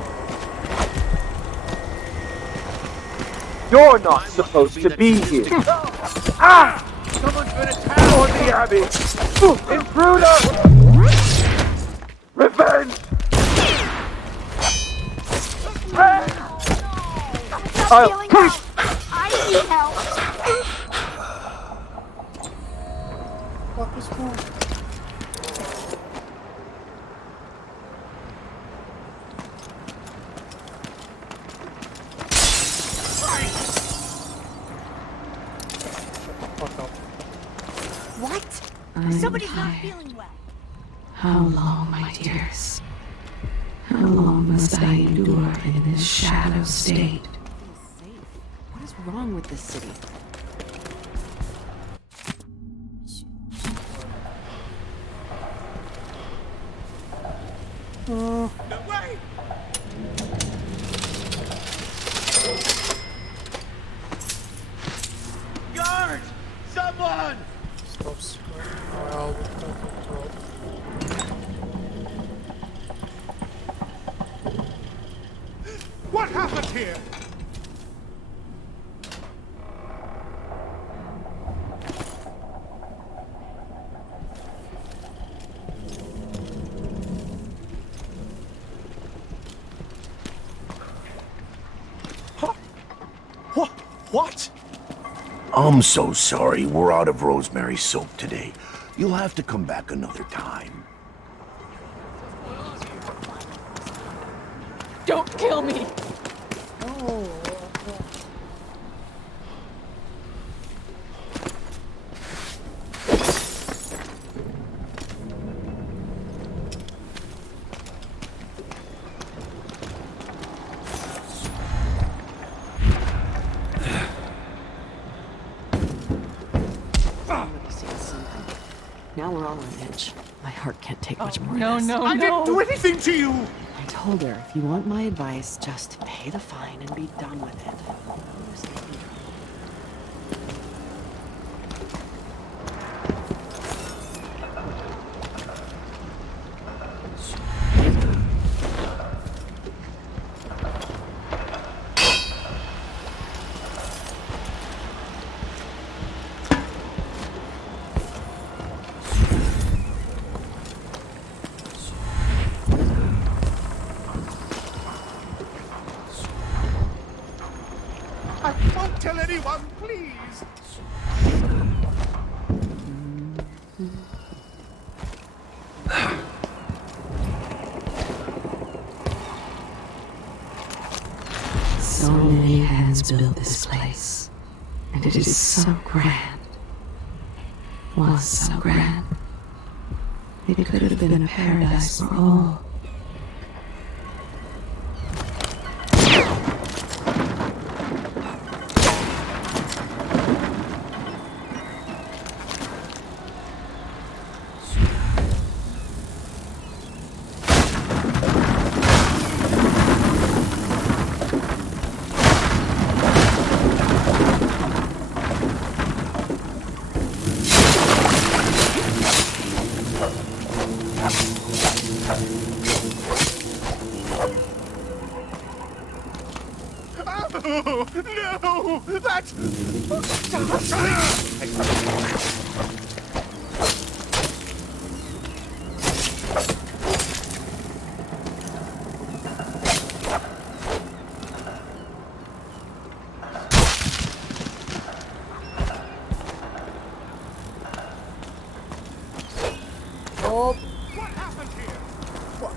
You're not supposed to be here. Ah! Someone's been attacked on the Abbey. Intruder! Revenge! I need help. What was wrong? What? I'm Somebody's not tired. feeling well. How long, my dears? How long must I endure in this shadow state? What is wrong with this city? No way! Guard! Someone! Stop screaming while we talk. What happened here? What? I'm so sorry we're out of rosemary soap today. You'll have to come back another time. Don't kill me! Now we're all on edge. My heart can't take much more No, of this. no, I didn't do anything to you! I told her, if you want my advice, just pay the fine and be done with it. I won't tell anyone, please! So many hands built this place, and it is so grand. Was so grand. It could have been a paradise for all. Oh, no! That's...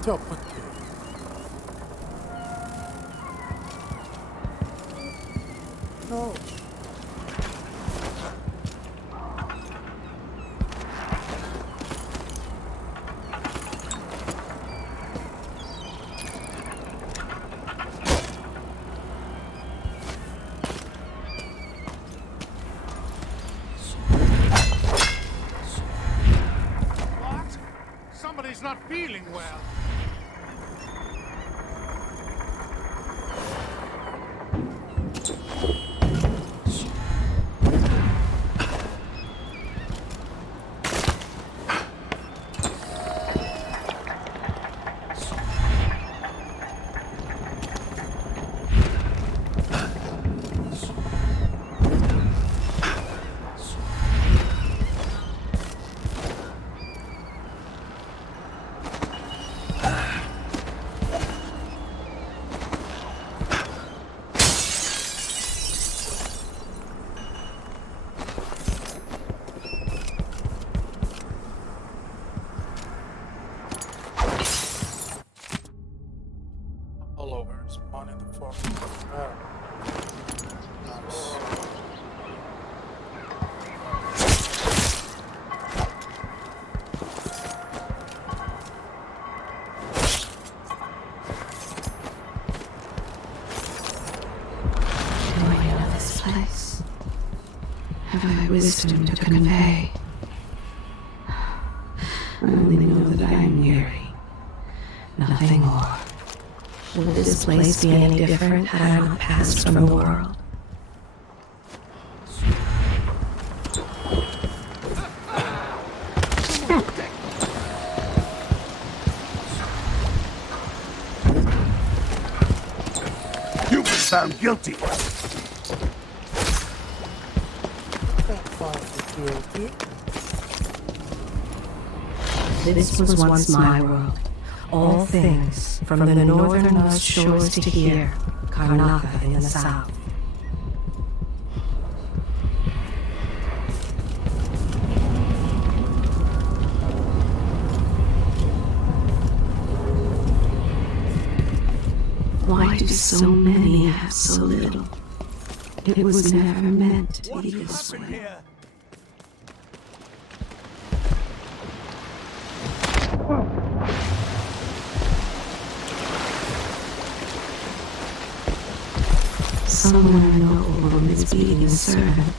talk with you. No. What? Somebody's not feeling well. Followers, money the form. Nice. Do I know this place? Have I wisdom to convey? I only know that I am weary. Nothing more. Will this place be any different had I not passed from the world? You've been found guilty. This was once my world. All things, from the northernmost shores to here, Karnaka in the south. Why do so many have so little? It was never meant to be this way. Somewhere an old woman is beating a servant.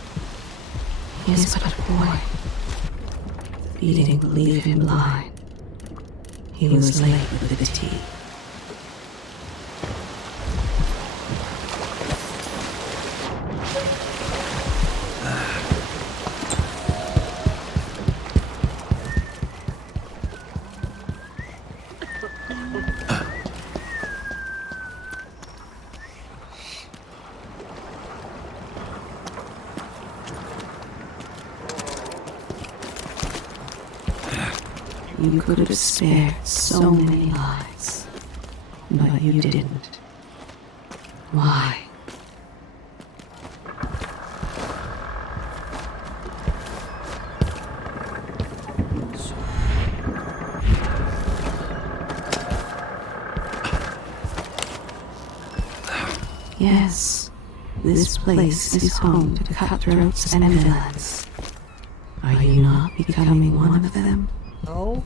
He is but a boy. The beating will leave him blind. He was late with the tea. You could have spared so many lives, but you didn't. Why? Yes, this place is home to cutthroats and villains. Are you not becoming one of them? No.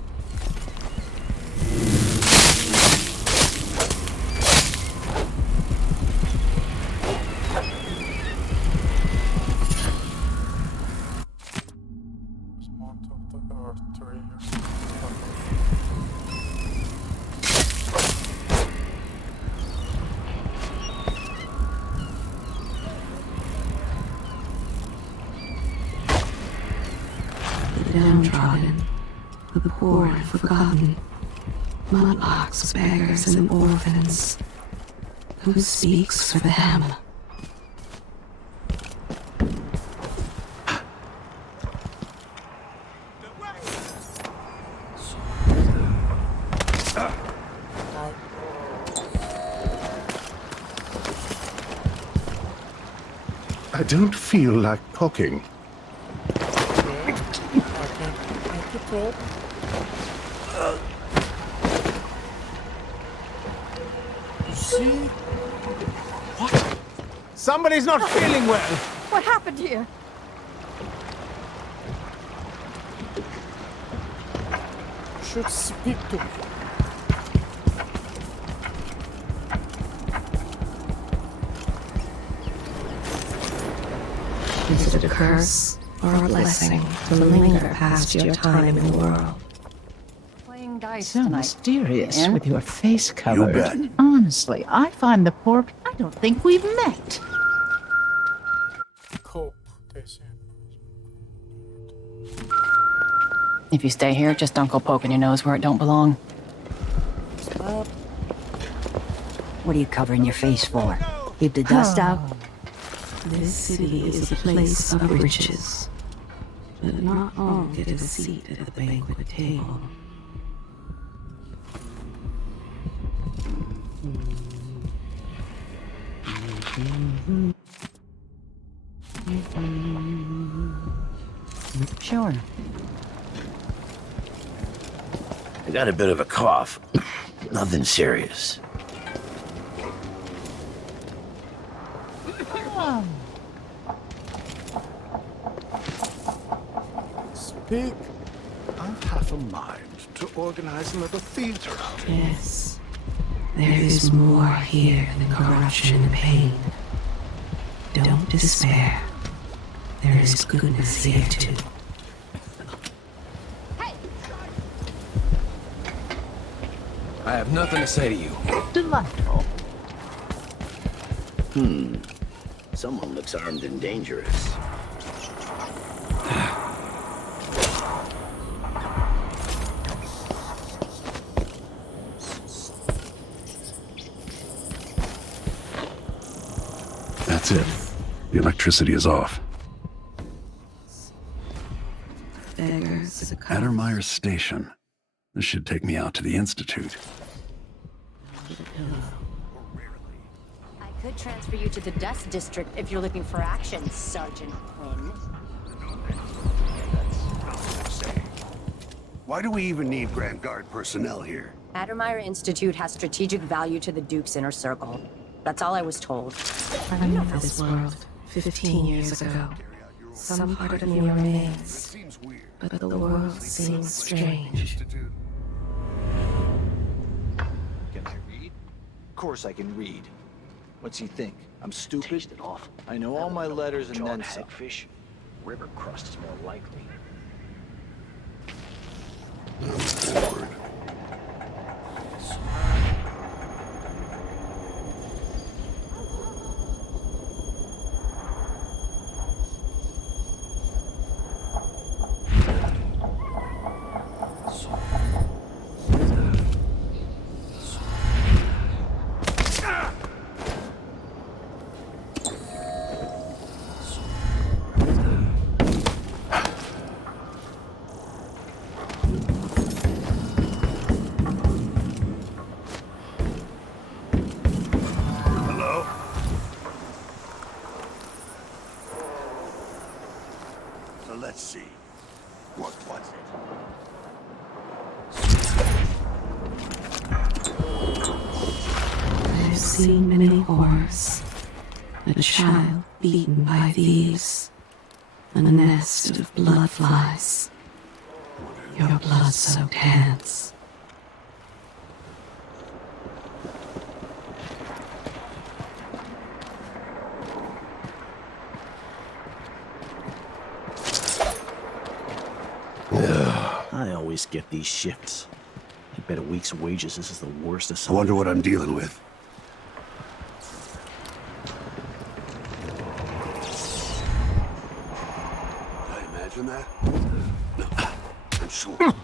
The downtrodden, the poor and forgotten, mudlarks, beggars, and orphans. Who speaks for them? I don't feel like talking. see? What? Somebody's not feeling well. What happened here? You should speak to me. Is it a curse or a blessing to linger past your time in the world? Playing dice So tonight. mysterious Yeah? with your face covered. bet. Honestly, I find the poor. I don't think we've met. Cope, they say. If you stay here, just don't go poking your nose where it don't belong. Stop. What are you covering your face for? Keep the dust out? This city is a place of riches, but not all get a seat at the banquet table. Sure. I got a bit of a cough. Nothing serious. Speak. I've half a mind to organize another theater out here. Yes, there is more here than corruption and pain. Don't despair. There is goodness here too. I have nothing to say to you. Delightful. Someone looks armed and dangerous. That's it. The electricity is off. Beggars, Addermire Station. This should take me out to the Institute. I could transfer you to the Dust District if you're looking for action, Sergeant Quinn. Why do we even need Grand Guard personnel here? Addermire Institute has strategic value to the Duke's inner circle. That's all I was told. I knew this world 15 years ago. Some part of me remains, but the world seems strange. Can I read? Of course I can read. What's he think? I'm stupid? Tasted awful. I know all my letters and then some. Hagfish. River crust is more likely. Let's see. What was it? I've seen many horrors. A child beaten by thieves. A nest of blood flies. Your blood-soaked hands. I always get these shifts. I bet a week's wages this is the worst I assignment. wonder what I'm dealing with. Did I imagine that? No, I'm sure.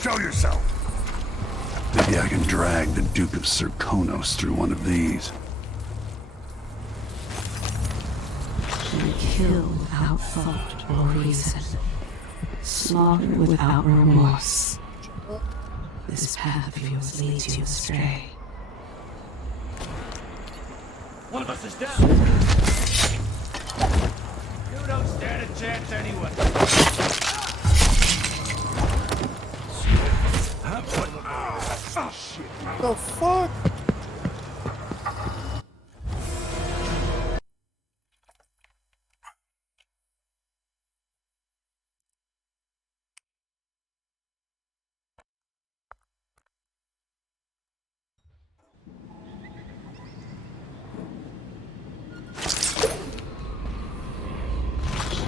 Show yourself! Maybe I can drag the Duke of Serkonos through one of these. We kill without thought or reason. Slaughter without remorse. This path of yours leads you astray. One of us is down. You don't stand a chance anyway. Oh, shit. The fuck?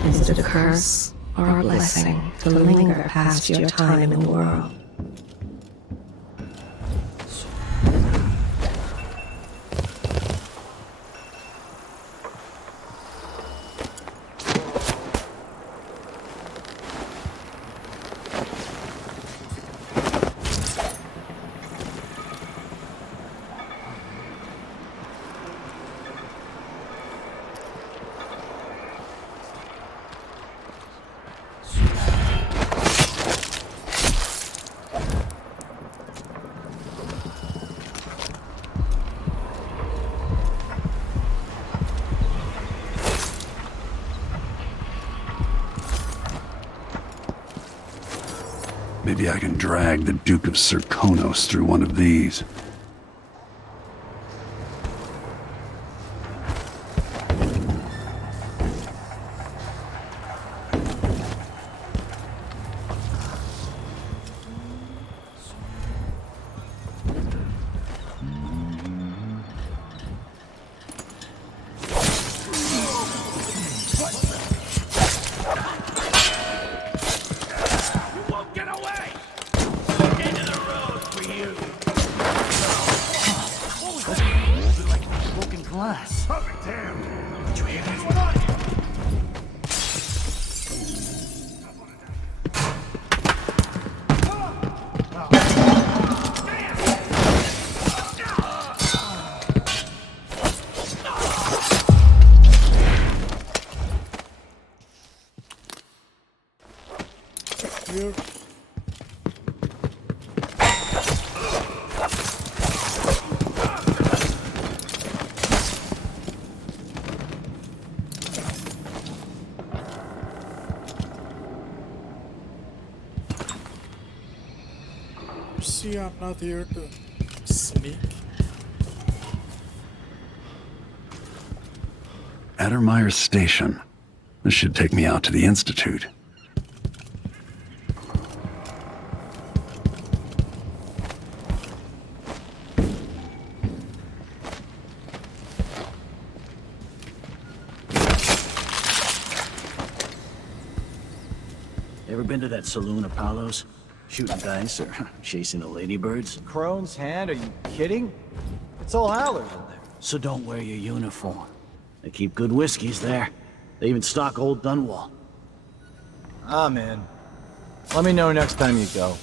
Is it a curse or a blessing to linger past your time in the world? Maybe I can drag the Duke of Serkonos through one of these. Glass. Perfect, damn! Did you hear this? Here. See, I'm not here to sneak. Addermeyer Station. This should take me out to the Institute. Ever been to that saloon, Apollo's? Shooting dice or chasing the ladybirds? Crone's hand? Are you kidding? It's all howlers in there. So don't wear your uniform. They keep good whiskeys there. They even stock Old Dunwall. Ah, man. Let me know next time you go.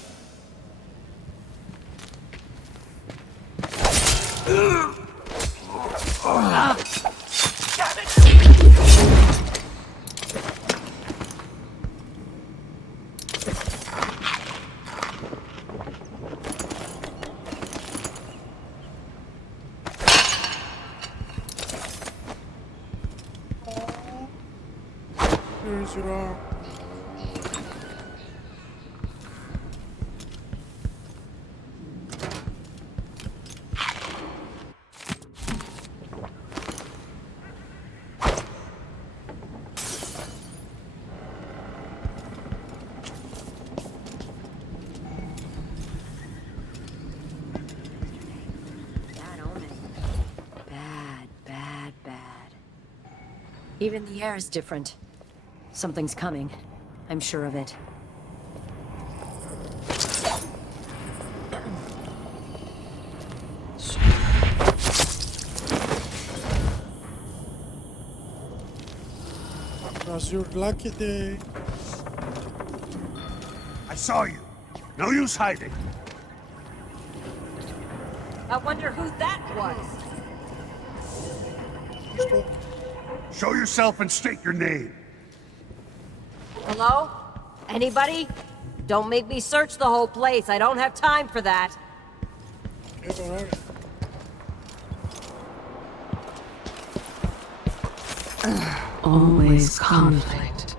Here's your arm. Bad omen. Bad, bad, bad. Even the air is different. Something's coming. I'm sure of it. Was your lucky day. I saw you. No use hiding. I wonder who that was. Show yourself and state your name. Hello? Anybody? Don't make me search the whole place. I don't have time for that. Always conflict.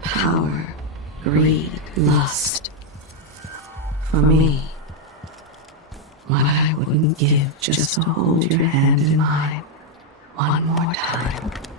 Power, greed, lust. For me, what I wouldn't give just to hold your hand in mine one more time.